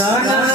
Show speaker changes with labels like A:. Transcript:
A: sana